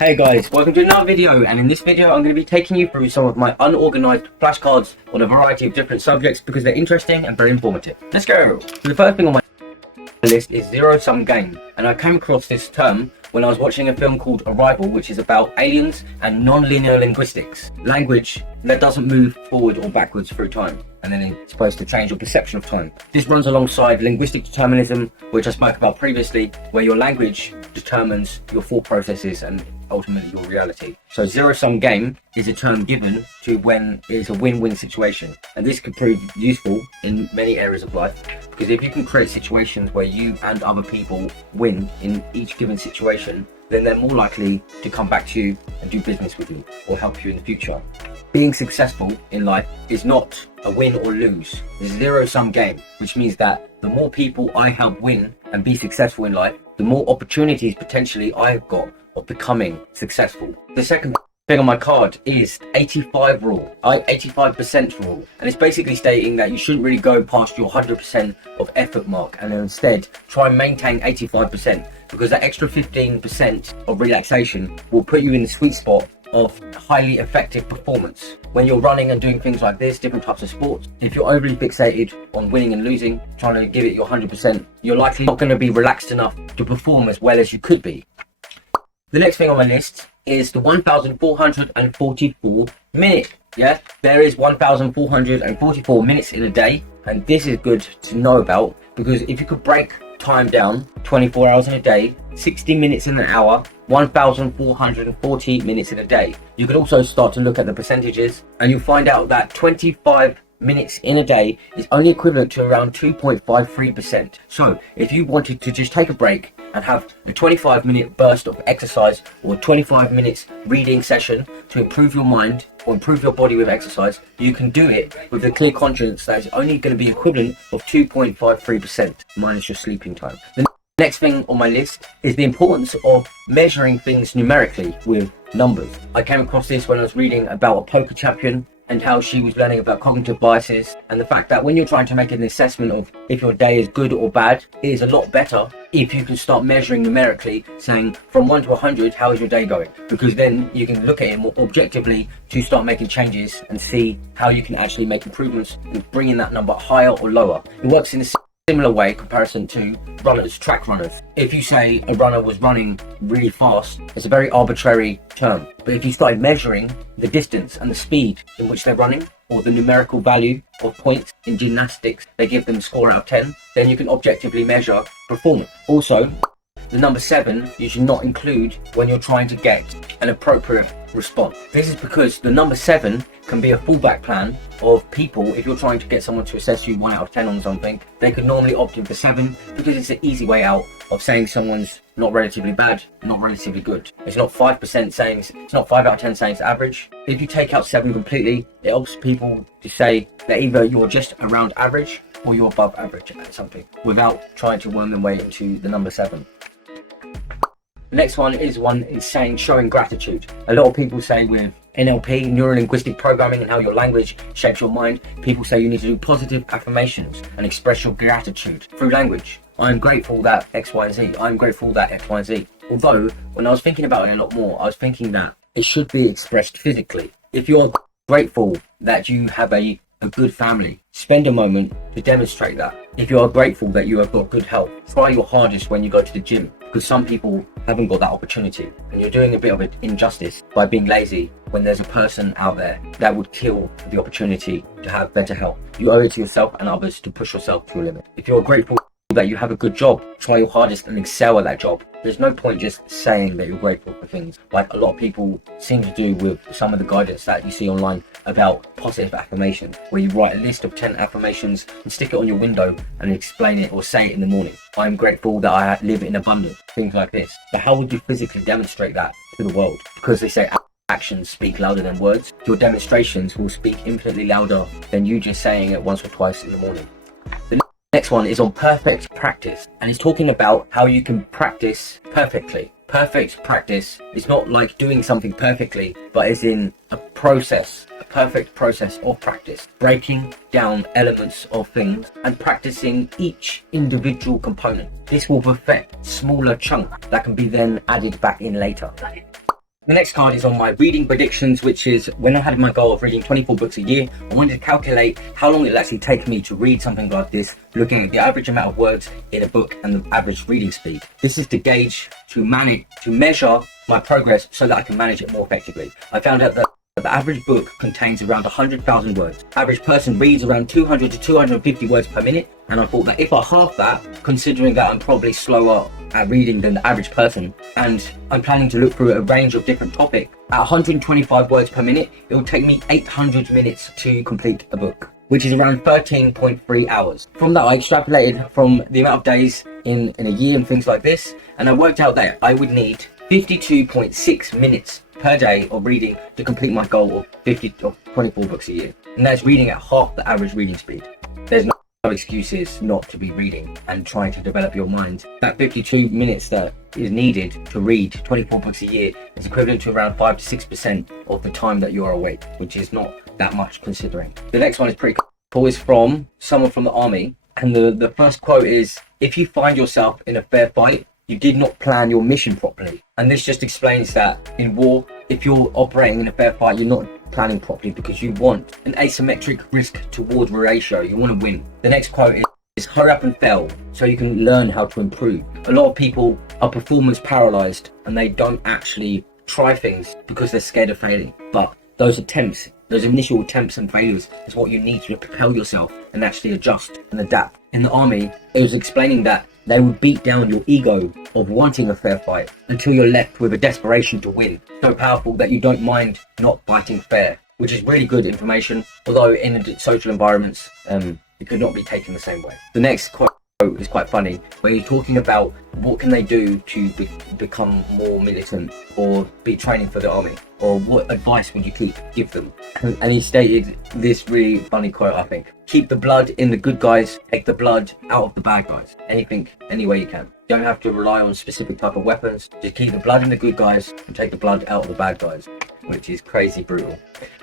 Hey guys, welcome to another video, and in this video I'm going to be taking you through some of my unorganized flashcards on a variety of different subjects because they're interesting and very informative. Let's go! So the first thing on my list is zero-sum game, and I came across this term when I was watching a film called Arrival, which is about aliens and non-linear linguistics. Language that doesn't move forward or backwards through time, and then it's supposed to change your perception of time. This runs alongside linguistic determinism, which I spoke about previously, where your language determines your thought processes and ultimately your reality. So zero-sum game is a term given to when it is a win-win situation, and this could prove useful in many areas of life, because if you can create situations where you and other people win in each given situation, then they're more likely to come back to you and do business with you or help you in the future. Being successful in life is not a win or lose. It's a zero-sum game, which means that the more people I help win and be successful in life, the more opportunities potentially I've got of becoming successful. The second thing on my card is 85 rule, 85% rule, and it's basically stating that you shouldn't really go past your 100% of effort mark, and instead try and maintain 85%, because that extra 15% of relaxation will put you in the sweet spot of highly effective performance. When you're running and doing things like this, different types of sports, if you're overly fixated on winning and losing, trying to give it your 100%, you're likely not going to be relaxed enough to perform as well as you could be. The next thing on my list is the 1,444 minute. Yeah, there is 1,444 minutes in a day, and this is good to know about, because if you could break time down, 24 hours in a day, 60 minutes in an hour, 1,440 minutes in a day. You could also start to look at the percentages, and you'll find out that 25 minutes in a day is only equivalent to around 2.53%. So if you wanted to just take a break and have a 25-minute burst of exercise or 25 minutes reading session to improve your mind or improve your body with exercise, you can do it with a clear conscience that is only going to be equivalent of 2.53% minus your sleeping time. The next thing on my list is the importance of measuring things numerically with numbers. I came across this when I was reading about a poker champion and how she was learning about cognitive biases, and the fact that when you're trying to make an assessment of if your day is good or bad, it is a lot better if you can start measuring numerically, saying from 1 to 100, how is your day going? Because then you can look at it more objectively to start making changes and see how you can actually make improvements and bringing that number higher or lower. It works in a similar way in comparison to runners, track runners. If you say a runner was running really fast, it's a very arbitrary term. But if you started measuring the distance and the speed in which they're running, or the numerical value of points in gymnastics, they give them a score out of 10, then you can objectively measure performance. Also, the number 7 you should not include when you're trying to get an appropriate response. This is because the number 7 can be a fallback plan of people. If you're trying to get someone to assess you 1 out of 10 on something, they could normally opt in for 7 because it's an easy way out of saying someone's not relatively bad, not relatively good. It's not 5% saying, it's not 5 out of 10 saying it's average. If you take out 7 completely, it helps people to say that either you're just around average or you're above average at something, without trying to worm their way into the number 7. The next one is saying showing gratitude. A lot of people say with NLP, neuro-linguistic programming, and how your language shapes your mind, people say you need to do positive affirmations and express your gratitude through language. I'm grateful that X, Y, and Z. I'm grateful that X, Y, and Z. Although, when I was thinking about it a lot more, I was thinking that it should be expressed physically. If you're grateful that you have a good family, spend a moment to demonstrate that. If you are grateful that you have got good health, try your hardest when you go to the gym, because some people haven't got that opportunity, and you're doing a bit of an injustice by being lazy when there's a person out there that would kill the opportunity to have better health. You owe it to yourself and others to push yourself to your limit. If you're grateful that you have a good job, try your hardest and excel at that job. There's no point just saying that you're grateful for things, like a lot of people seem to do with some of the guidance that you see online about positive affirmations, where you write a list of 10 affirmations and stick it on your window and explain it or say it in the morning. I'm grateful that I live in abundance, things like this. But how would you physically demonstrate that to the world? Because they say actions speak louder than words. Your demonstrations will speak infinitely louder than you just saying it once or twice in the morning. The next one is on perfect practice, and it's talking about how you can practice perfectly. Perfect practice is not like doing something perfectly, but is in a process, a perfect process of practice, breaking down elements of things and practicing each individual component. This will perfect smaller chunks that can be then added back in later. The next card is on my reading predictions, which is when I had my goal of reading 24 books a year, I wanted to calculate how long it'll actually take me to read something like this, looking at the average amount of words in a book and the average reading speed. This is to gauge, to measure my progress so that I can manage it more effectively. I found out that the average book contains around 100,000 words. Average person reads around 200 to 250 words per minute, and I thought that if I half that, considering that I'm probably slower at reading than the average person, and I'm planning to look through a range of different topics, at 125 words per minute, it will take me 800 minutes to complete a book, which is around 13.3 hours. From that, I extrapolated from the amount of days in a year and things like this, and I worked out that I would need 52.6 minutes per day of reading to complete my goal of 24 books a year. And that's reading at half the average reading speed. There's no excuses not to be reading and trying to develop your mind. That 52 minutes that is needed to read 24 books a year is equivalent to around 5 to 6% of the time that you're awake, which is not that much considering. The next one is pretty cool. It's from someone from the army. And the first quote is, "If you find yourself in a fair fight, you did not plan your mission properly." And this just explains that in war, if you're operating in a fair fight, you're not planning properly because you want an asymmetric risk toward ratio. You want to win. The next quote is hurry up and fail so you can learn how to improve. A lot of people are performance paralyzed and they don't actually try things because they're scared of failing. But those attempts, those initial attempts and failures is what you need to propel yourself and actually adjust and adapt. In the army, it was explaining that they would beat down your ego of wanting a fair fight until you're left with a desperation to win. So powerful that you don't mind not fighting fair, which is really good information, although in social environments, it could not be taken the same way. The next quote is quite funny, where you're talking about what can they do to become more militant or be training for the army, or what advice would you give them. And he stated this really funny quote, I think: "Keep the blood in the good guys, take the blood out of the bad guys." Anything, any way you can. You don't have to rely on specific type of weapons, just keep the blood in the good guys and take the blood out of the bad guys, which is crazy brutal.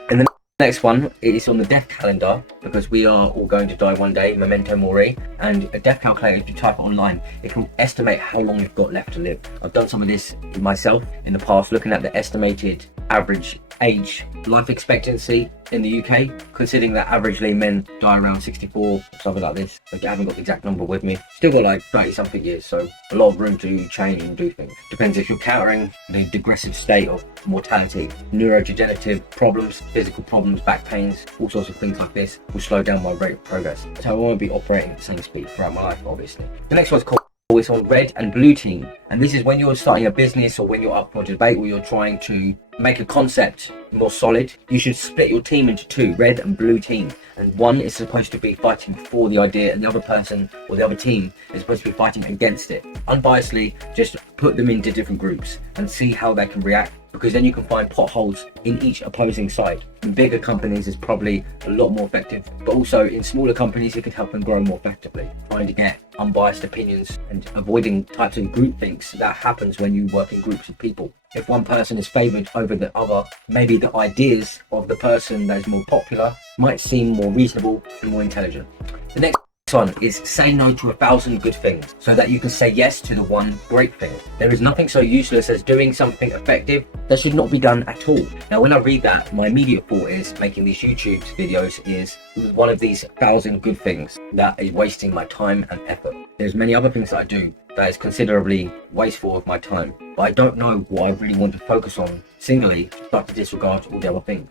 And the next one is on the death calendar, because we are all going to die one day, memento mori, and a death calculator, if you type it online, it can estimate how long you've got left to live. I've done some of this myself in the past, looking at the estimated average age life expectancy in the UK, considering that averagely men die around 64, something like this. I haven't got the exact number with me. Still got like 30 something years, so a lot of room to change and do things. Depends if you're countering the digressive state of mortality, neurodegenerative problems, physical problems, back pains, all sorts of things like this will slow down my rate of progress. So I won't be operating at the same speed throughout my life, obviously. The next one's called it's on red and blue team, and this is when you're starting a business or when you're up for debate or you're trying to make a concept more solid. You should split your team into two, red and blue team, and one is supposed to be fighting for the idea and the other person or the other team is supposed to be fighting against it. Unbiasedly, just put them into different groups and see how they can react, because then you can find potholes in each opposing side. In bigger companies, it's probably a lot more effective, but also in smaller companies, it could help them grow more effectively. Trying to get unbiased opinions and avoiding types of groupthink that happens when you work in groups of people. If one person is favoured over the other, maybe the ideas of the person that is more popular might seem more reasonable and more intelligent. The next one is say no to 1,000 good things so that you can say yes to the one great thing. There is nothing so useless as doing something effective that should not be done at all. Now when I read that, my immediate thought is making these YouTube videos is one of these 1,000 good things that is wasting my time and effort. There's many other things that I do that is considerably wasteful of my time, but I don't know what I really want to focus on singly, start to disregard all the other things.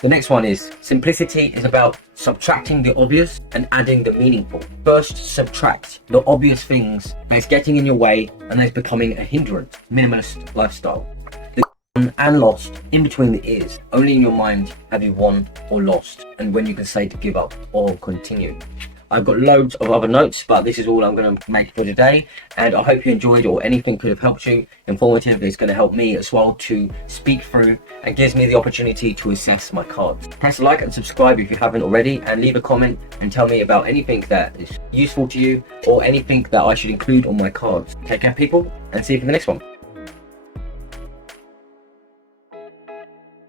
The next one is simplicity is about subtracting the obvious and adding the meaningful. First, subtract the obvious things that's getting in your way and that's becoming a hindrance. Minimalist lifestyle. The won and lost in between the ears. Only in your mind have you won or lost, and when you can say to give up or continue. I've got loads of other notes, but this is all I'm going to make for today, and I hope you enjoyed, or anything could have helped you. Informative is going to help me as well to speak through and gives me the opportunity to assess my cards. Press like and subscribe if you haven't already, and leave a comment and tell me about anything that is useful to you or anything that I should include on my cards. Take care people, and see you for the next one.